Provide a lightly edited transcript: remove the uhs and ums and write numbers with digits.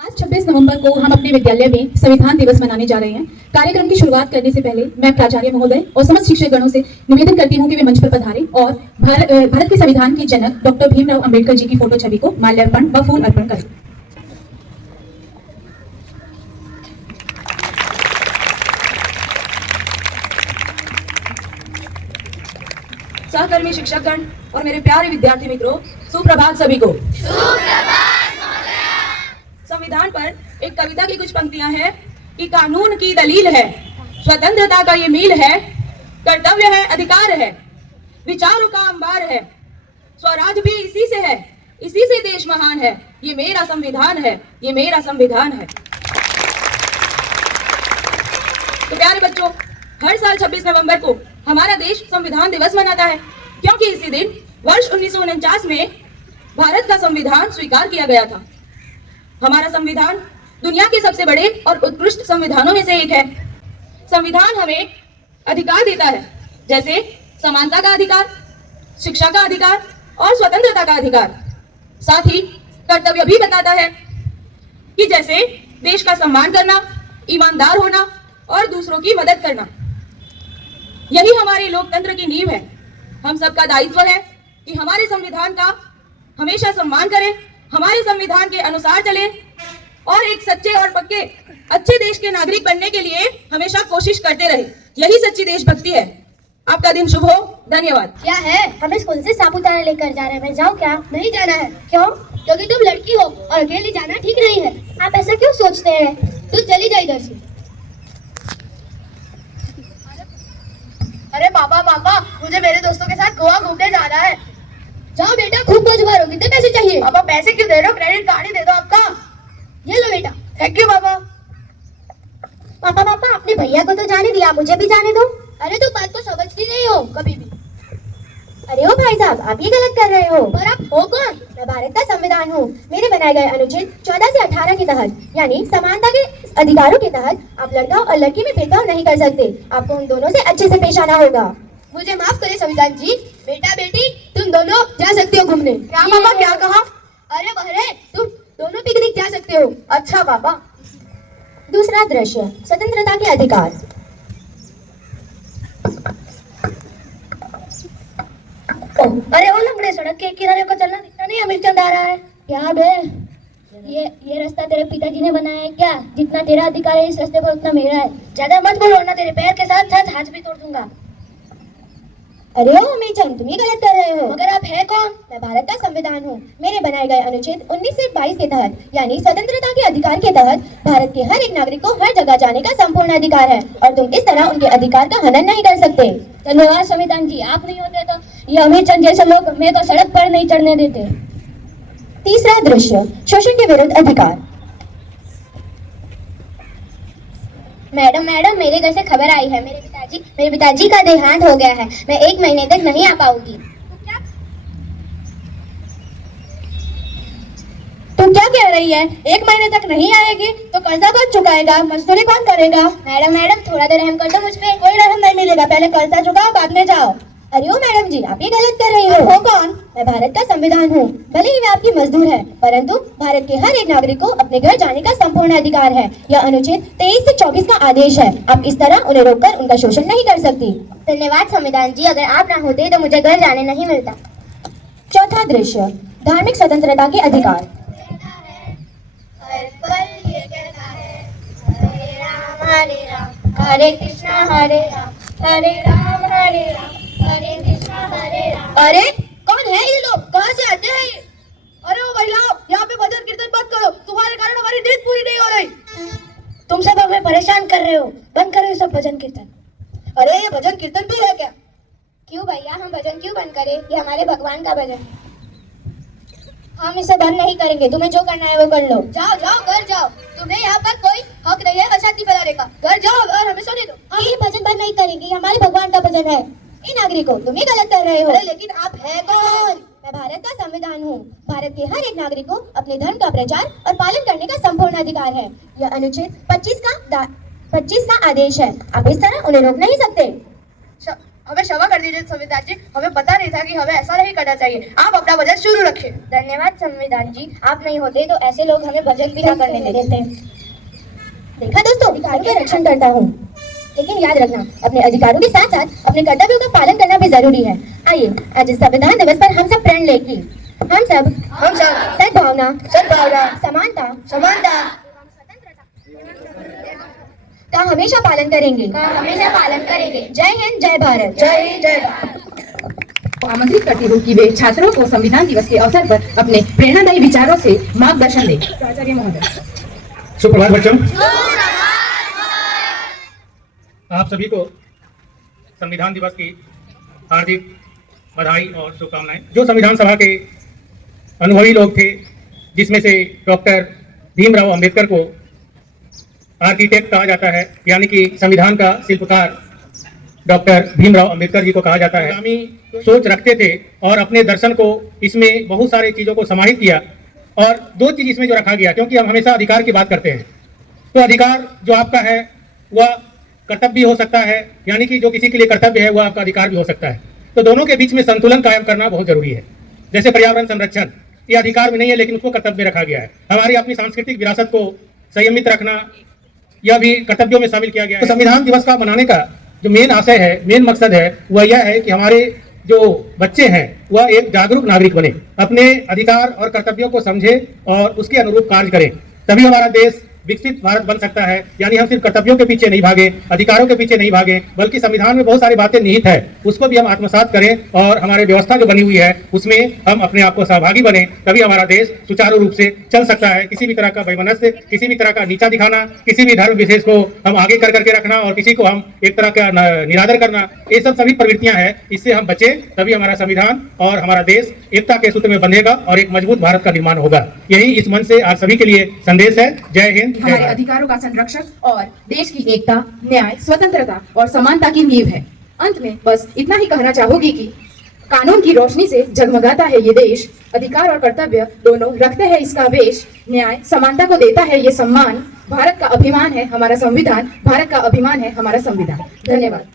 आज 26 नवंबर को हम अपने विद्यालय में संविधान दिवस मनाने जा रहे हैं। कार्यक्रम की शुरुआत करने से पहले मैं प्राचार्य महोदय और समस्त शिक्षकगणों से निवेदन करती हूं कि वे मंच पर पधारें और भारत के संविधान के जनक डॉक्टर भीमराव अंबेडकर जी की फोटो छवि को माल्यार्पण व फूल अर्पण करें। सहकर्मी शिक्षकगण और मेरे प्यारे विद्यार्थी मित्रों, सुप्रभात सभी को। संविधान पर एक कविता की कुछ पंक्तियां हैं कि कानून की दलील है, स्वतंत्रता का ये मील है, कर्तव्य है, अधिकार है, विचारों का अंबार है, स्वराज भी इसी से है, इसी से देश महान है, ये मेरा संविधान है, ये मेरा संविधान है। तो प्यारे बच्चों, हर साल 26 नवंबर को हमारा देश संविधान दिवस मनाता है, क्योंकि इसी दिन वर्ष 1949 में भारत का संविधान स्वीकार किया गया था। हमारा संविधान दुनिया के सबसे बड़े और उत्कृष्ट संविधानों में से एक है। संविधान हमें अधिकार देता है, जैसे समानता का अधिकार, शिक्षा का अधिकार और स्वतंत्रता का अधिकार। साथ ही कर्तव्य भी बताता है कि जैसे देश का सम्मान करना, ईमानदार होना और दूसरों की मदद करना। यही हमारे लोकतंत्र की नींव है। हम सबका दायित्व है कि हमारे संविधान का हमेशा सम्मान करें, हमारे संविधान के अनुसार चलें और एक सच्चे और पक्के अच्छे देश के नागरिक बनने के लिए हमेशा कोशिश करते रहे। यही सच्ची देशभक्ति है। आपका दिन शुभ हो। धन्यवाद। क्या है, हमें स्कूल से सापुतारा लेकर जा रहे हैं, मैं जाऊँ क्या? नहीं जाना है। क्यों? क्योंकि तुम लड़की हो और अकेले जाना ठीक नहीं है। आप ऐसा क्यों सोचते हैं? तू चली जा इधर से। अरे पापा पापा, मुझे मेरे दोस्तों के साथ गोवा घूमने जाना है। जाओ बेटा, खूब मौज मारो। कितने पैसे चाहिए? पापा पैसे क्यों दे रहे हो? क्रेडिट कार्ड ही दे दो आपका। ये लो बेटा। थैंक यू पापा। पापा पापा, अपने भैया को तो जाने दिया, मुझे भी जाने दो। अरे तुम बात को समझती नहीं हो कभी भी। अरे ओ भाई साहब, आप ये गलत कर रहे हो। पर आप हो कौन? मैं भारत का संविधान हूँ। मेरे बनाए गए अनुच्छेद 14 से 18 के तहत, यानी समानता के अधिकारों के तहत आप लड़का और लड़की में भेदभाव नहीं कर सकते। आपको उन दोनों से अच्छे से पेश आना होगा। मुझे माफ करें संविधान जी। बेटा बेटी, तुम दोनों जा सकते हो घूमने। क्या पापा, क्या कहा? अरे बहरे, तुम दोनों पिकनिक जा सकते हो। अच्छा पापा। दूसरा दृश्य, स्वतंत्रता के अधिकार। अरे वो लंगड़े, सड़क के किनारे को चलना दिखता नहीं? अमीर चंद आ रहा है। क्या बे, ये रास्ता तेरे पिताजी ने बनाया है क्या? जितना तेरा अधिकार है इस रास्ते पर, उतना मेरा है। ज्यादा मत बोलो वरना तेरे पैर के साथ साथ हाथ भी तोड़ दूंगा। अरे ओ अमीर चंद, तुम ही गलत कर रहे हो। मगर आप है कौन? मैं भारत का संविधान हूँ। मेरे बनाए गए अनुच्छेद 19 से 22 के तहत, यानी स्वतंत्रता के अधिकार के तहत, भारत के हर एक नागरिक को हर जगह जाने का संपूर्ण अधिकार है और तुम इस तरह उनके अधिकार का हनन नहीं कर सकते। धन्यवाद संविधान जी, आप नहीं होते तो ये अमीर चंद जैसे लोग मेरे को सड़क पर नहीं चढ़ने देते। तीसरा दृश्य, शोषण के विरुद्ध अधिकार। मैडम मैडम, मेरे घर से खबर आई है, मेरे पिताजी का देहांत हो गया है। मैं 1 महीने तक नहीं आ पाऊंगी। तुम क्या कह रही है? 1 महीने तक नहीं आएगी तो कर्जा कौन चुकाएगा? मजदूरी कौन करेगा? मैडम थोड़ा देर रहम कर दो मुझ पे। कोई रहम नहीं मिलेगा, पहले कर्जा चुकाओ बाद में जाओ। अरे ओ मैडम जी, आप ये गलत कर रही हो कौन? मैं भारत का संविधान हूँ। भले ही मैं आपकी मजदूर है, परंतु भारत के हर एक नागरिक को अपने घर जाने का संपूर्ण अधिकार है। यह अनुच्छेद 23 से 24 का आदेश है। आप इस तरह उन्हें रोककर उनका शोषण नहीं कर सकती। धन्यवाद संविधान जी, अगर आप ना होते तो मुझे घर जाने नहीं मिलता। चौथा दृश्य, धार्मिक स्वतंत्रता के अधिकार। हरे कृष्णा हरे राम, हरे राम हरे राम, हरे कृष्णा हरे राम। अरे कौन है ये लोग? कहाँ से आते हैं ये? अरे वो महिलाओं, यहाँ पे भजन कीर्तन बंद करो, तुम्हारे कारण हमारी नींद पूरी नहीं हो रही। तुम सब हमें परेशान कर रहे हो, बंद करो ये सब भजन कीर्तन। अरे ये भजन कीर्तन भी है क्या? क्यों भैया, हम भजन क्यों बंद करें? ये हमारे भगवान का भजन है। हम इसे बंद नहीं करेंगे, तुम्हें जो करना है वो कर लो। जाओ जाओ, घर जाओ, तुम्हें यहाँ पर कोई हक नहीं है अशांति फैलाने का। घर जाओ और हमें सोने दो। हम ये भजन बंद नहीं करेंगे, ये हमारे भगवान का भजन है। इन नागरिकों, तुम ही गलत कर रहे हो। लेकिन आप है कौन? मैं भारत का संविधान हूँ। भारत के हर एक नागरिक को अपने धर्म का प्रचार और पालन करने का संपूर्ण अधिकार है। यह अनुच्छेद 25 का आदेश है। आप इस तरह उन्हें रोक नहीं सकते। हमें क्षमा कर दीजिए संविधान जी, हमें पता नहीं था कि हमें ऐसा नहीं करना चाहिए। आप अपना बजट शुरू रखें। धन्यवाद संविधान जी, आप नहीं होते तो ऐसे लोग हमें भजन भी ना करने देते। देखा दोस्तों, अधिकारों का रक्षण करता हूँ, लेकिन याद रखना अपने अधिकारों के साथ साथ अपने कर्तव्यों का पालन करना भी जरूरी है। आइए आज इस संविधान दिवस पर हम सब प्रण लें कि हम सब सद्भावना, समानता का हमेशा पालन करेंगे। जय हिंद, जय भारत। आमंत्रित करती हूँ कि वे छात्रों को संविधान दिवस के अवसर पर अपने प्रेरणादायी विचारों से मार्गदर्शन दें। प्राचार्य महोदय। सुप्रभात बच्चों, आप सभी को संविधान दिवस की हार्दिक बधाई और शुभकामनाएं। जो संविधान सभा के अनुभवी लोग थे, जिसमें से डॉक्टर भीमराव अंबेडकर को आर्किटेक्ट कहा जाता है, यानी कि संविधान का शिल्पकार डॉक्टर भीमराव अंबेडकर जी को कहा जाता है, इस्लामी सोच रखते थे और अपने दर्शन को इसमें बहुत सारी चीज़ों को समाहित किया। और दो चीज़ इसमें जो रखा गया, क्योंकि हम हमेशा अधिकार की बात करते हैं, तो अधिकार जो आपका है वह कर्तव्य भी हो सकता है, यानी कि जो किसी के लिए कर्तव्य है वह आपका अधिकार भी हो सकता है। तो दोनों के बीच में संतुलन कायम करना बहुत जरूरी है। जैसे पर्यावरण संरक्षण, ये अधिकार में नहीं है लेकिन उसको कर्तव्य में रखा गया है। हमारी अपनी सांस्कृतिक विरासत को संयमित रखना, यह भी कर्तव्यों में शामिल किया गया है। तो संविधान दिवस का मनाने का जो मेन आशय है, मेन मकसद है, वह यह है कि हमारे जो बच्चे हैं वह एक जागरूक नागरिक बने, अपने अधिकार और कर्तव्यों को समझे और उसके अनुरूप कार्य करें। तभी हमारा देश विकसित भारत बन सकता है। यानी हम सिर्फ कर्तव्यों के पीछे नहीं भागे, अधिकारों के पीछे नहीं भागे, बल्कि संविधान में बहुत सारी बातें निहित है, उसको भी हम आत्मसात करें और हमारे व्यवस्था जो बनी हुई है उसमें हम अपने आप को सहभागी बने। तभी हमारा देश सुचारू रूप से चल सकता है। किसी भी तरह का वैमनस्य, किसी भी तरह का नीचा दिखाना, किसी भी धर्म विशेष को हम आगे कर करके रखना और किसी को हम एक तरह का निरादर करना, ये सब सभी प्रवृत्तियां हैं। इससे हम बचे, तभी हमारा संविधान और हमारा देश एकता के सूत्र में बंधेगा और एक मजबूत भारत का निर्माण होगा। यही इस मंच से आज सभी के लिए संदेश है। जय हिंद। हमारे अधिकारों का संरक्षक और देश की एकता, न्याय, स्वतंत्रता और समानता की नींव है। अंत में बस इतना ही कहना चाहूंगी कि कानून की रोशनी से जगमगाता है ये देश, अधिकार और कर्तव्य दोनों रखते हैं इसका वेश, न्याय समानता को देता है ये सम्मान, भारत का अभिमान है हमारा संविधान, भारत का अभिमान है हमारा संविधान। धन्यवाद।